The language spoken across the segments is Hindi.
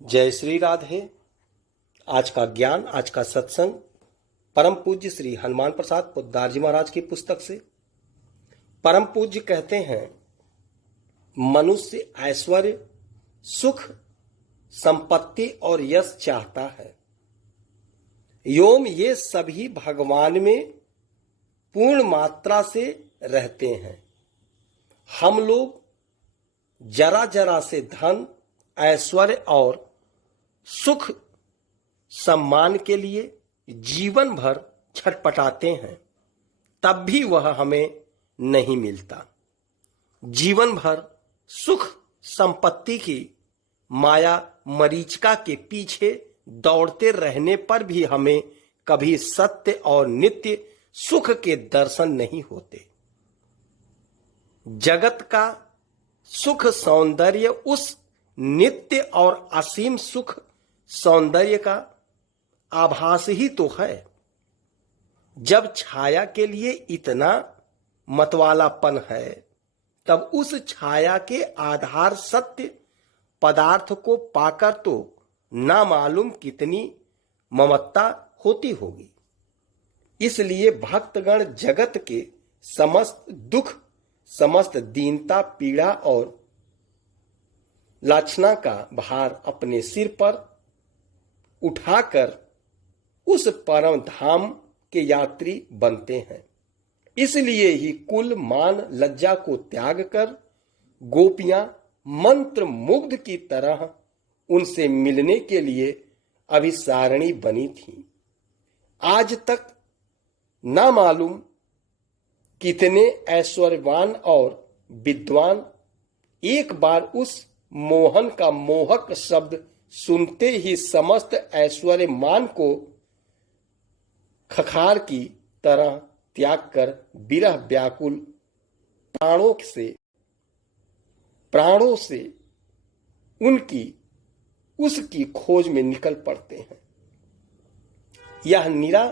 जय श्री राधे। आज का ज्ञान, आज का सत्संग परम पूज्य श्री हनुमान प्रसाद पोद्दार जी महाराज की पुस्तक से। परम पूज्य कहते हैं, मनुष्य ऐश्वर्य, सुख, संपत्ति और यश चाहता है, योम ये सभी भगवान में पूर्ण मात्रा से रहते हैं। हम लोग जरा जरा से धन, ऐश्वर्य और सुख सम्मान के लिए जीवन भर छटपटाते हैं, तब भी वह हमें नहीं मिलता। जीवन भर सुख संपत्ति की माया मरीचिका के पीछे दौड़ते रहने पर भी हमें कभी सत्य और नित्य सुख के दर्शन नहीं होते। जगत का सुख सौंदर्य उस नित्य और असीम सुख सौंदर्य का आभास ही तो है। जब छाया के लिए इतना मतवालापन है, तब उस छाया के आधार सत्य पदार्थ को पाकर तो ना मालूम कितनी ममता होती होगी। इसलिए भक्तगण जगत के समस्त दुख, समस्त दीनता, पीड़ा और लाछना का भार अपने सिर पर उठाकर उस परम धाम के यात्री बनते हैं। इसलिए ही कुल मान लज्जा को त्याग कर गोपियां मंत्र मुग्ध की तरह उनसे मिलने के लिए अभिसारिणी बनी थी। आज तक ना मालूम कितने ऐश्वर्यवान और विद्वान एक बार उस मोहन का मोहक शब्द सुनते ही समस्त ऐश्वर्यमान को खखार की तरह त्याग कर विरह व्याकुल प्राणों से उसकी खोज में निकल पड़ते हैं। यह निरा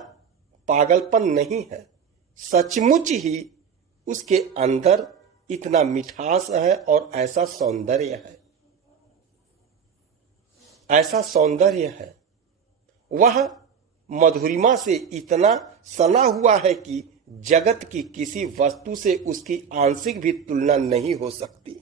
पागलपन नहीं है, सचमुच ही उसके अंदर इतना मिठास है और ऐसा सौंदर्य है, वह मधुरिमा से इतना सना हुआ है कि जगत की किसी वस्तु से उसकी आंशिक भी तुलना नहीं हो सकती।